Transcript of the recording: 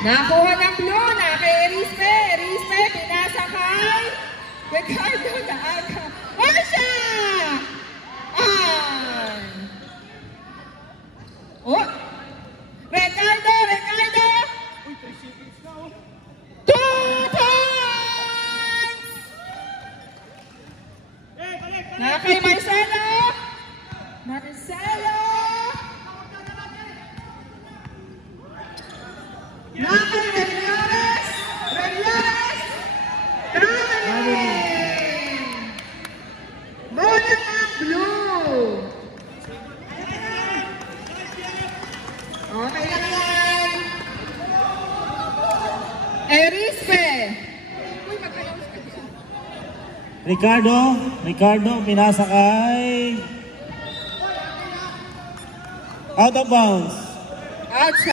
Nakuha ng blue na kay Erispe. Erispe, pinasa kay Ricardo na aga. Marsha! Oh! Ricardo! Ricardo! 2 points! Na kay Marcelo! Marcelo! Na kay Reliares! Reliares! Caroline! Bola ng blue! Okay lang yan! Erispe! Ricardo, pinasa kay out of bounds. Outside.